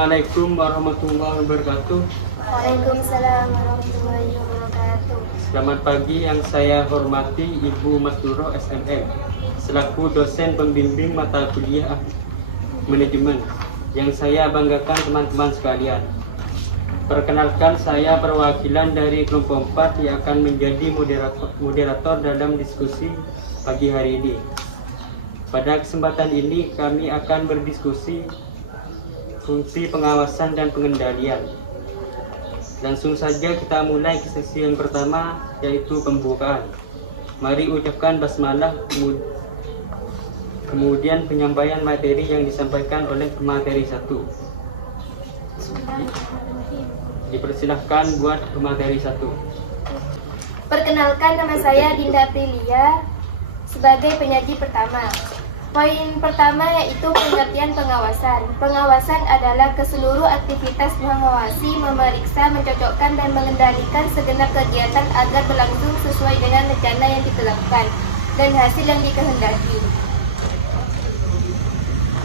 Assalamualaikum warahmatullahi wabarakatuh. Waalaikumsalam warahmatullahi wabarakatuh. Selamat pagi, yang saya hormati Ibu Masduro SMM selaku dosen pembimbing mata kuliah manajemen. Yang saya banggakan teman-teman sekalian. Perkenalkan, saya perwakilan dari kelompok 4 yang akan menjadi moderator dalam diskusi pagi hari ini. Pada kesempatan ini kami akan berdiskusi fungsi pengawasan dan pengendalian. Langsung saja kita mulai ke sesi yang pertama, yaitu pembukaan. Mari ucapkan basmalah, kemudian penyampaian materi yang disampaikan oleh pemateri 1. Dipersilahkan buat pemateri 1. Perkenalkan, nama saya Dinda Aprilia sebagai penyaji pertama. Poin pertama yaitu pengertian pengawasan. Pengawasan adalah keseluruh aktivitas mengawasi, memeriksa, mencocokkan, dan mengendalikan segenap kegiatan agar berlangsung sesuai dengan rencana yang ditetapkan dan hasil yang dikehendaki.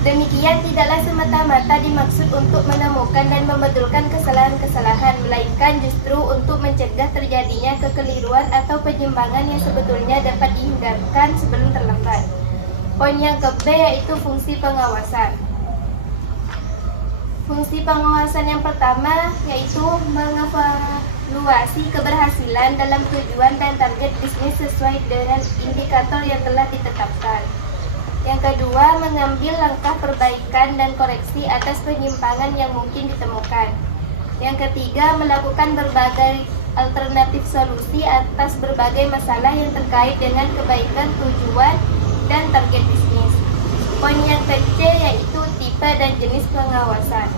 Demikian tidaklah semata-mata dimaksud untuk menemukan dan membetulkan kesalahan-kesalahan, melainkan justru untuk mencegah terjadinya kekeliruan atau penyimpangan yang sebetulnya dapat dihindarkan sebelum terlambat. Poin yang ke-B yaitu fungsi pengawasan. Fungsi pengawasan yang pertama yaitu mengevaluasi keberhasilan dalam tujuan dan target bisnis sesuai dengan indikator yang telah ditetapkan. Yang kedua, mengambil langkah perbaikan dan koreksi atas penyimpangan yang mungkin ditemukan. Yang ketiga, melakukan berbagai alternatif solusi atas berbagai masalah yang terkait dengan kebaikan tujuan dan target bisnis. Poin yang ke-C yaitu tipe dan jenis pengawasan.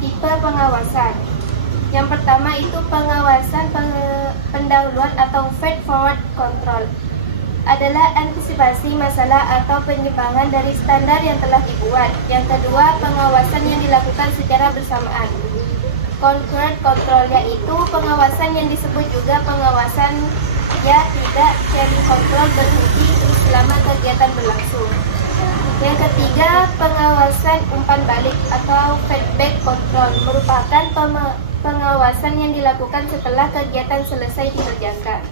Tipe pengawasan. Yang pertama itu pengawasan pendahuluan atau feed forward control. Adalah antisipasi masalah atau penyimpangan dari standar yang telah dibuat. Yang kedua, pengawasan yang dilakukan secara bersamaan. Concurrent control yaitu pengawasan yang disebut juga pengawasan ya tidak sharing kontrol berhenti terus selama kegiatan berlangsung. Yang ketiga, pengawasan umpan balik atau feedback control merupakan pengawasan yang dilakukan setelah kegiatan selesai dikerjakan.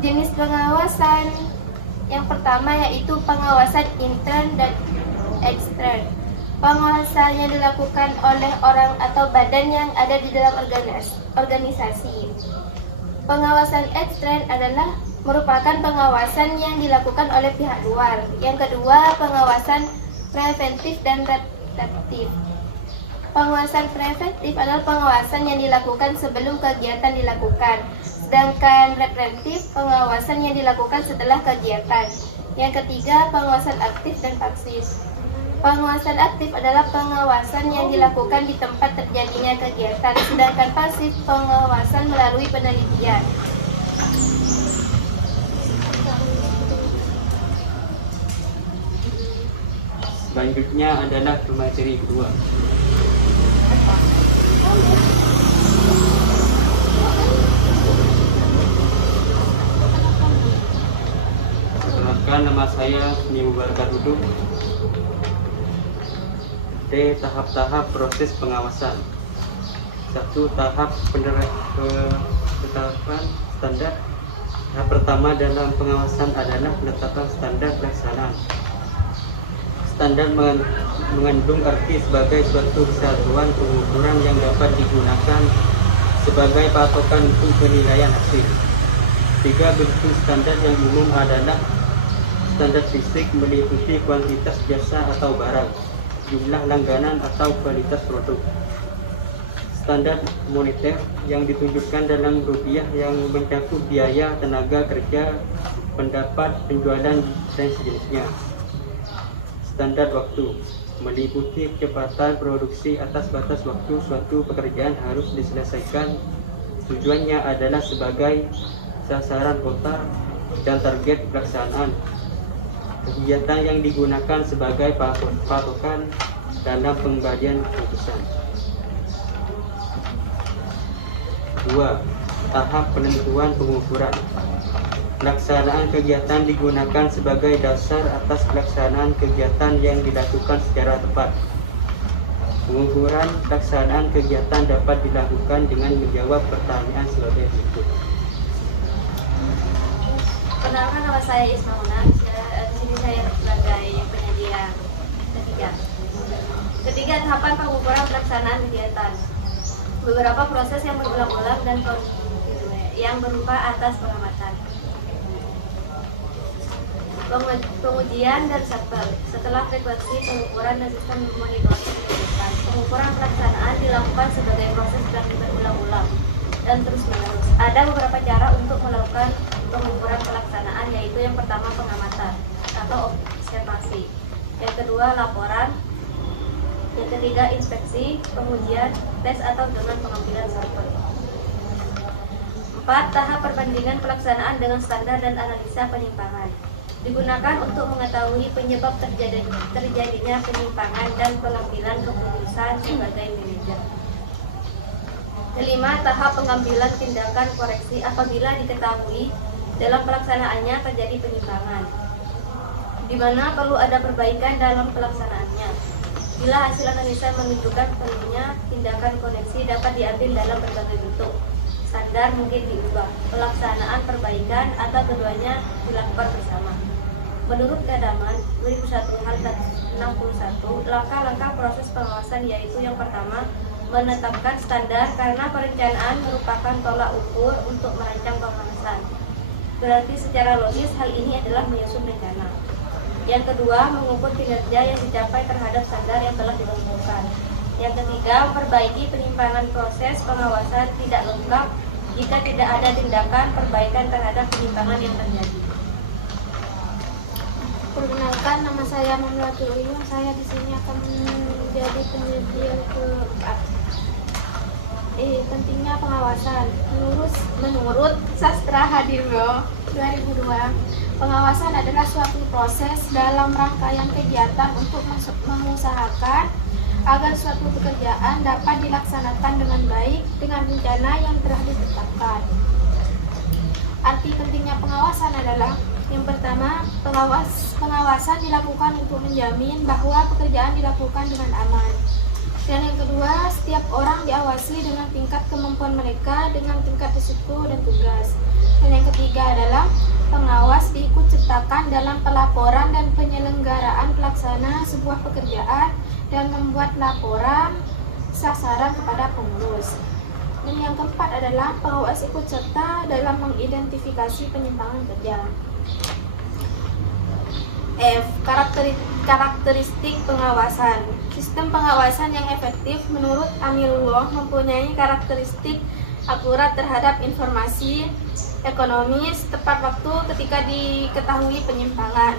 Jenis pengawasan yang pertama yaitu pengawasan intern dan ekstern. Pengawasan yang dilakukan oleh orang atau badan yang ada di dalam organisasi. Pengawasan ekstern adalah merupakan pengawasan yang dilakukan oleh pihak luar. Yang kedua, pengawasan preventif dan reaktif. Pengawasan preventif adalah pengawasan yang dilakukan sebelum kegiatan dilakukan. Sedangkan reaktif, pengawasan yang dilakukan setelah kegiatan. Yang ketiga, pengawasan aktif dan pasif. Pengawasan aktif adalah pengawasan yang dilakukan di tempat terjadinya kegiatan, sedangkan pasif pengawasan melalui penelitian. Selanjutnya adalah pemateri kedua. Perkenalkan, nama saya Mubarak Duduk. D. Tahap-tahap proses pengawasan. 1. Tahap penetapan standar. Tahap pertama dalam pengawasan adalah penetapan standar pelaksanaan. Standar mengandung arti sebagai suatu kesatuan pengukuran yang dapat digunakan sebagai patokan untuk penilaian hasil. 3. Bentuk standar yang umum adalah standar fisik meliputi kuantitas jasa atau barang, jumlah langganan atau kualitas produk. Standar moneter yang ditunjukkan dalam rupiah yang mencakup biaya, tenaga kerja, pendapat, penjualan, dan sejenisnya. Standar waktu meliputi kecepatan produksi atas batas waktu suatu pekerjaan harus diselesaikan. Tujuannya adalah sebagai sasaran kota dan target pelaksanaan. Kegiatan yang digunakan sebagai patokan dalam pembagian keputusan. 2. Tahap penentuan pengukuran. Pelaksanaan kegiatan digunakan sebagai dasar atas pelaksanaan kegiatan yang dilakukan secara tepat. Pengukuran pelaksanaan kegiatan dapat dilakukan dengan menjawab pertanyaan sebagai berikut. Perkenalkan, nama saya Ismauna. Di sini saya sebagai penyedia ketiga tahapan pengukuran pelaksanaan kegiatan. Beberapa proses yang berulang-ulang dan yang berupa atas pengamatan. Pengujian dan sampel. Setelah frekuensi pengukuran dan sistem monitoring dilakukan, pengukuran pelaksanaan dilakukan sebagai proses yang berulang-ulang dan terus-menerus. Ada beberapa cara untuk melakukan pengukuran pelaksanaan, yaitu yang pertama pengamatan atau observasi, yang kedua laporan, yang ketiga inspeksi, pengujian, tes atau dengan pengambilan sampel. 4. Tahap perbandingan pelaksanaan dengan standar dan analisa penyimpangan. Digunakan untuk mengetahui penyebab terjadinya penyimpangan dan pengambilan keputusan sebagai manajer. 5. Tahap pengambilan tindakan koreksi apabila diketahui dalam pelaksanaannya terjadi penyimpangan, di mana perlu ada perbaikan dalam pelaksanaannya. Bila hasil analisa menunjukkan perlunya tindakan koreksi dapat diambil dalam berbagai bentuk. Standar mungkin diubah, pelaksanaan perbaikan atau keduanya dilakukan bersama. Menurut Kadaman 2001/61, langkah-langkah proses pengawasan yaitu yang pertama, menetapkan standar karena perencanaan merupakan tolak ukur untuk merancang pengawasan. Berarti secara logis hal ini adalah menyusun rencana. Yang kedua, mengukur kinerja yang dicapai terhadap standar yang telah ditentukan. Yang ketiga, memperbaiki penyimpangan proses pengawasan tidak lengkap jika tidak ada tindakan perbaikan terhadap penyimpangan yang terjadi. Perkenalkan, nama saya Mamlatul Uyun. Saya di sini akan menjadi penyedia keempat. Pentingnya pengawasan. Menurut Sastra Hadirgo 2002, pengawasan adalah suatu proses dalam rangkaian kegiatan untuk mengusahakan agar suatu pekerjaan dapat dilaksanakan dengan baik dengan rencana yang telah ditetapkan. Arti pentingnya pengawasan adalah yang pertama, pengawasan dilakukan untuk menjamin bahwa pekerjaan dilakukan dengan aman. Dan yang kedua, setiap orang diawasi dengan tingkat kemampuan mereka dengan tingkat risiko dan tugas. Dan yang ketiga adalah pengawas diikut sertakan dalam pelaporan dan penyelenggaraan pelaksana sebuah pekerjaan dan membuat laporan sasaran kepada pengurus. Dan yang keempat adalah pengawas ikut serta dalam mengidentifikasi penyimpangan kerja. F. Karakteristik pengawasan. Sistem pengawasan yang efektif menurut Amilullah mempunyai karakteristik akurat terhadap informasi, ekonomis, tepat waktu ketika diketahui penyimpangan.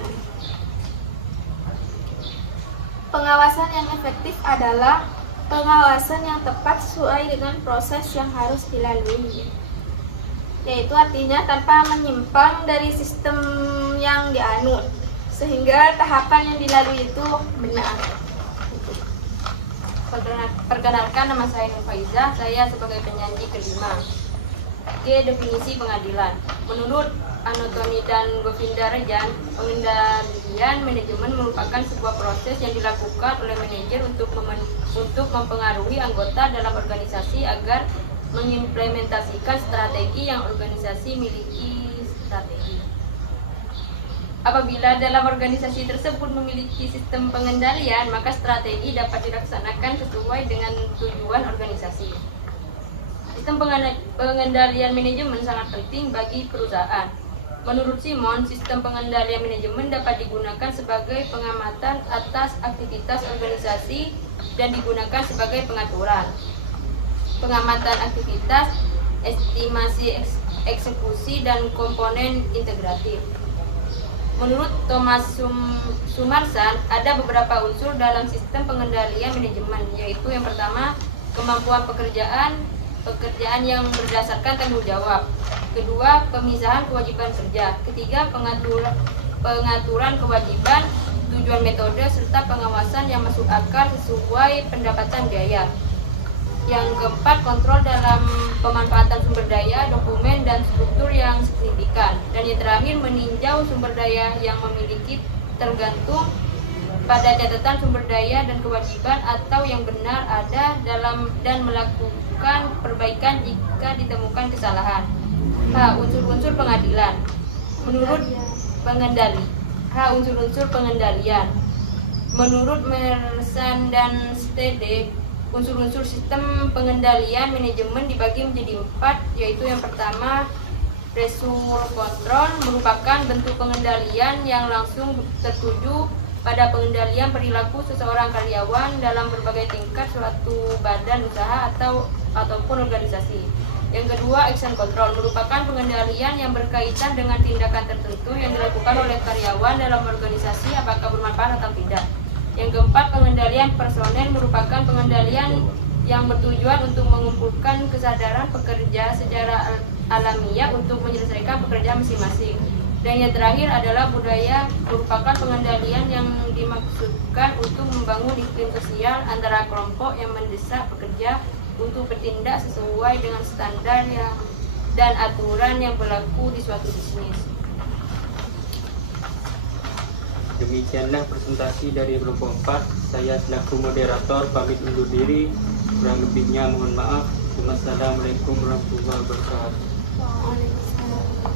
Pengawasan yang efektif adalah pengawasan yang tepat sesuai dengan proses yang harus dilalui, yaitu artinya tanpa menyimpang dari sistem yang dianut, sehingga tahapan yang dilalui itu benar. Perkenalkan, nama saya Nur Faizah, saya sebagai penyanyi kelima. G. Definisi pengadilan. Menurut Anotoni dan Govinda Rajan, pengendalian manajemen merupakan sebuah proses yang dilakukan oleh manajer untuk mempengaruhi anggota dalam organisasi agar mengimplementasikan strategi yang organisasi miliki strategi. Apabila dalam organisasi tersebut memiliki sistem pengendalian, maka strategi dapat dilaksanakan sesuai dengan tujuan organisasi. Sistem pengendalian manajemen sangat penting bagi perusahaan. Menurut Simon, sistem pengendalian manajemen dapat digunakan sebagai pengamatan atas aktivitas organisasi dan digunakan sebagai pengaturan, pengamatan aktivitas, estimasi eksekusi, dan komponen integratif. Menurut Thomas Sumarsan, ada beberapa unsur dalam sistem pengendalian manajemen, yaitu yang pertama, kemampuan pekerjaan yang berdasarkan tanggung jawab. Kedua, pemisahan kewajiban kerja. Ketiga, pengaturan kewajiban, tujuan metode, serta pengawasan yang masuk akal sesuai pendapatan biaya. Yang keempat, kontrol dalam pemanfaatan sumber daya, dokumen, dan struktur yang signifikan. Dan yang terakhir, meninjau sumber daya yang memiliki tergantung pada catatan sumber daya dan kewajiban atau yang benar ada dalam dan melakukan perbaikan jika ditemukan kesalahan. Unsur-unsur pengadilan. Menurut pengendali. Unsur-unsur pengendalian. Menurut Merson dan Stede, unsur-unsur sistem pengendalian manajemen dibagi menjadi 4, yaitu yang pertama, pressure control merupakan bentuk pengendalian yang langsung tertuju pada pengendalian perilaku seseorang karyawan dalam berbagai tingkat suatu badan usaha ataupun organisasi. Yang kedua, action control merupakan pengendalian yang berkaitan dengan tindakan tertentu yang dilakukan oleh karyawan dalam organisasi, apakah bermanfaat atau tidak. Yang keempat, pengendalian personel merupakan pengendalian yang bertujuan untuk mengumpulkan kesadaran pekerja secara alamiah untuk menyelesaikan pekerjaan masing-masing. Dan yang terakhir adalah budaya, merupakan pengendalian yang dimaksudkan untuk membangun iklim sosial antara kelompok yang mendesak pekerja untuk bertindak sesuai dengan standar dan aturan yang berlaku di suatu bisnis. Demikianlah presentasi dari kelompok 4. Saya selaku moderator pamit undur diri. Kurang lebihnya mohon maaf. Wassalamualaikum warahmatullahi wabarakatuh. Waalaikumsalam.